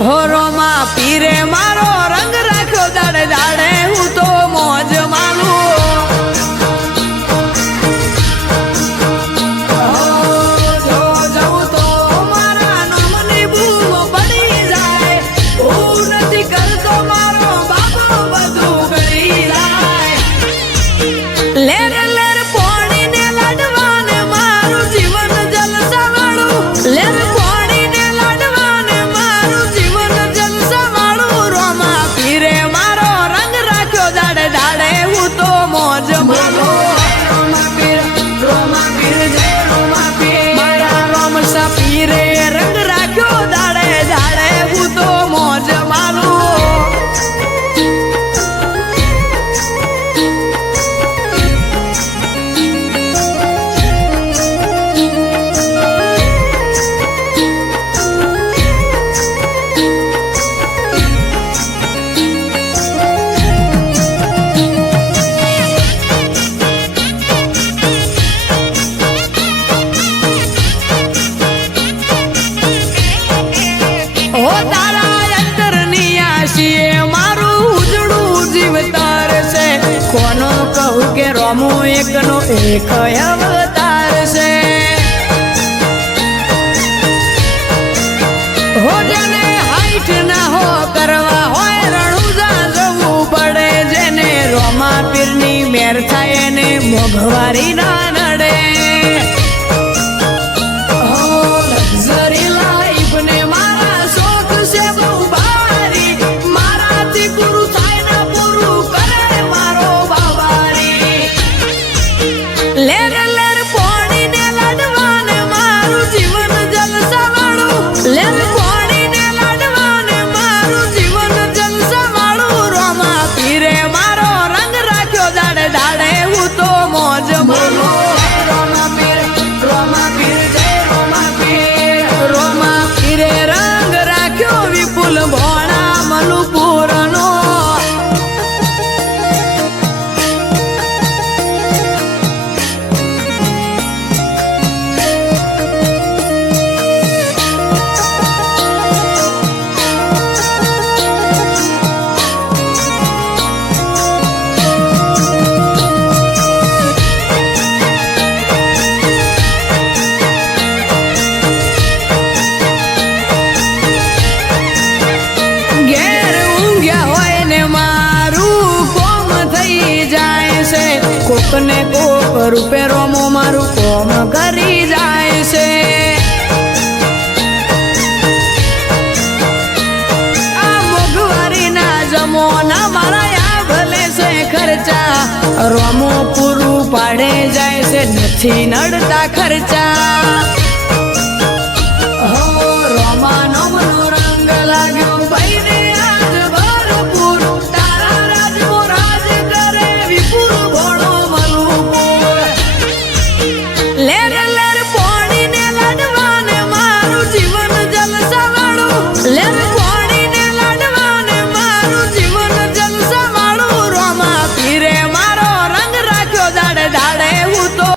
હો રોમા પીરે મારો રંગ રાખ્યો દાડે દાડે હું તો મોજ માનું જો જવું તો મારા નામની ભૂલ પડી જાય હું નથી કરતો મારો બાબો બધું કરી જાય લેર લેર પોણીને લાડવાને મારું જીવન જલસા વાળું લેર પોણીને લાડવાને મારું જીવન જલસા વાળું રોમા પીરે મારો રંગ રાખ્યો દાડે દાડે હું તો મોજ માનું રોમા પીર જય રોમા પીર મારા રોમસા પીરે રંગ રાખ્યો દાડે દાડે હું તો મોજ માનું ઓ તારા અંતરની આશીએ મારું ઉજળું જીવતાર છે કોનો કહું કે રોમો એકનો એક અવતાર છે હો જેને હાઈટ ના હો કરવા હોય રણુજા જવું પડે જેને રોમા પીરની મેર થાય એને મોંઘવારી ના નડે લેર લેર પોણીને લાડવાને મારું જીવન જલસા વાળું લેર પોણીને લાડવાને મારું જીવન જલસા વાળું રોમા પીરે મારો રંગ રાખ્યો દાડે દાડે હું તો મોજ માનું રોમા પીર જય રોમા પીરે રંગ રાખ્યો વિપુલ ભોળા મનુપુરનો કોકને કોક રૂપે રોમો મારું કોમ કરી જાય છે આ મોંઘવારી ના જમોના મારા આ ભલે છે ખર્ચા રોમો પૂરું પાડે જાય છે નથી નડતા ખર્ચા હો રોમા નોમનો રંગ લાગ્યો ભાઈને આજ ભરપૂર તારા રાજનો રાજ કરે વિપુલ ભોળો લેર લેર પોણીને લાડવાને મારું જીવન જલસા વાળું લેર પોણીને લાડવાને મારું જીવન જલસા વાળું રોમા પીરે મારો રંગ રાખ્યો દાડે દાડે હું તો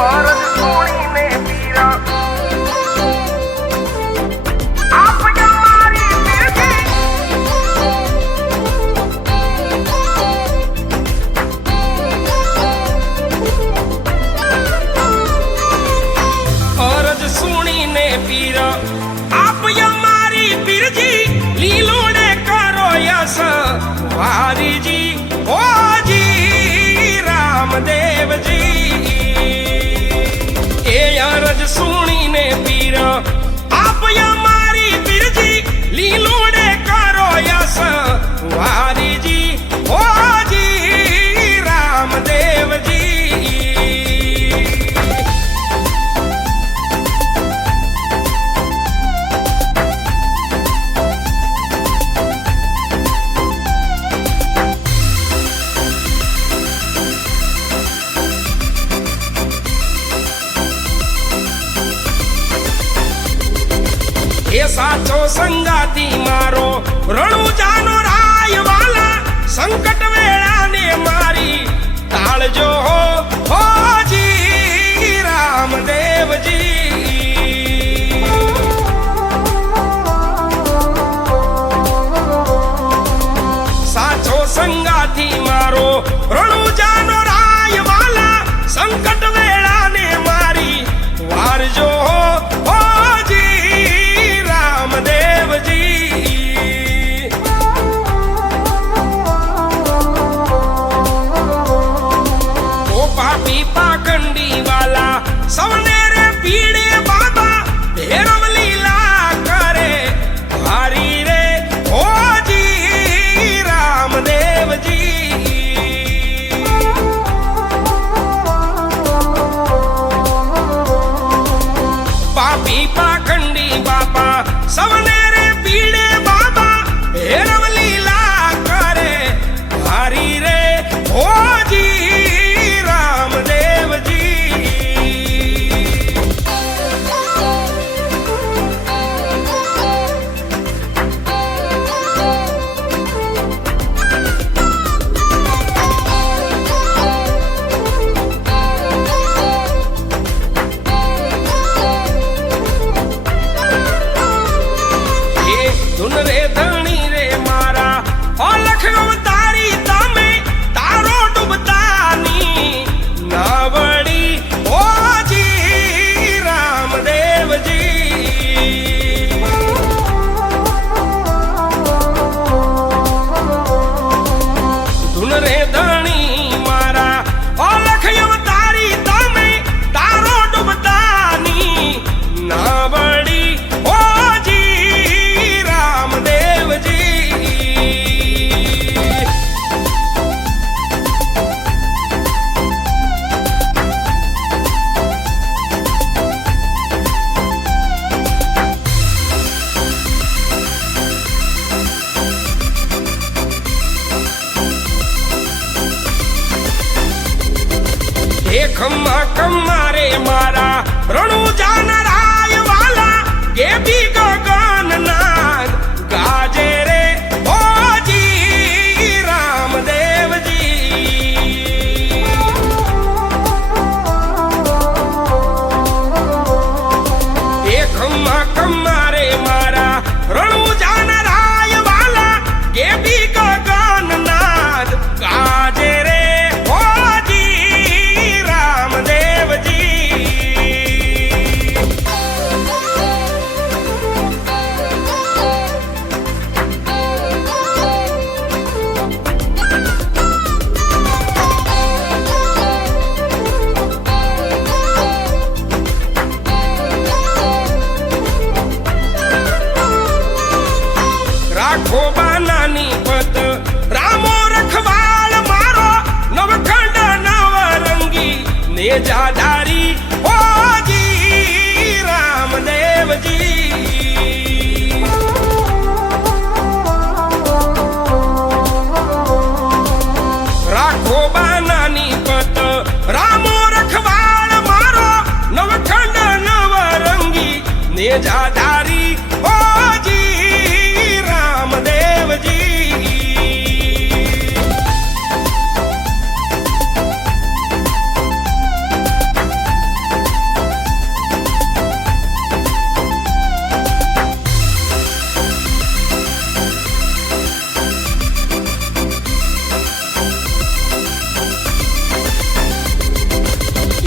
અરજ સોણીને પીરા આપજો મારી પીરથી અરજ સોણીને પીરા આપજો મારી પીરજી લીલોડે કરો યસ વારીજી ઓજી રામદેવજી એ અરજ સુણીને પીર આપયા મારી પીરજી લીલોડે કરો યસ વારીજી ઓજી રામદેવજી એ સાચો સંગાતી મારો રણુજાનો રાય વાલા સંકટ વેળાને મારી તાળજો હોજી રામદેવજી સાચો સંગાતી મારો રણુજાનો રાય વાલા સંકટ વેળાને મારી વારજો સૌને રે પીડે બાબા ભેરવ લીલા કરે હારી રે ઓજી રામદેવજી પાપી પાખંડી બાપા સૌને રે પીડે બાબા ભેરવ લીલા કરે હારી રે ઓજી રામદેવજી ધુન રે ધણી રે મારા અલખ અવતારી તમે તારો ડૂબતાની નાવડી ઓજી રામદેવજી ધુન રે ધણી મારા અલખ અવતારી તમે તારો ડૂબતાની નાવડી ખમ્મા કમ્મારે મારા રણુજાન રાય વાલા ગેબી ગગન નાગ ગાજે રે ઓજી રામદેવજી એ ખમ્મા કમ્મારે મારા રણુજાન રાય વાલા ગેબી ગગન નાગ ગાજે રે ખોબાનાની પત રામો રખવાળ મારો નવખંડ નવરંગી નેજાધારી ઓજી રામદેવજી રાખો બાનાની પત રામો રખવાળ મારો નવખંડ નવરંગી નેજાધારી ઓજી રામદેવજી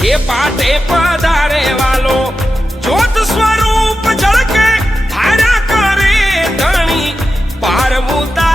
એ પાટે પધારે વાલો જ્યોત સ્વરૂપ ઝળકે ધાર્યા કરે ધણી પાર મુતા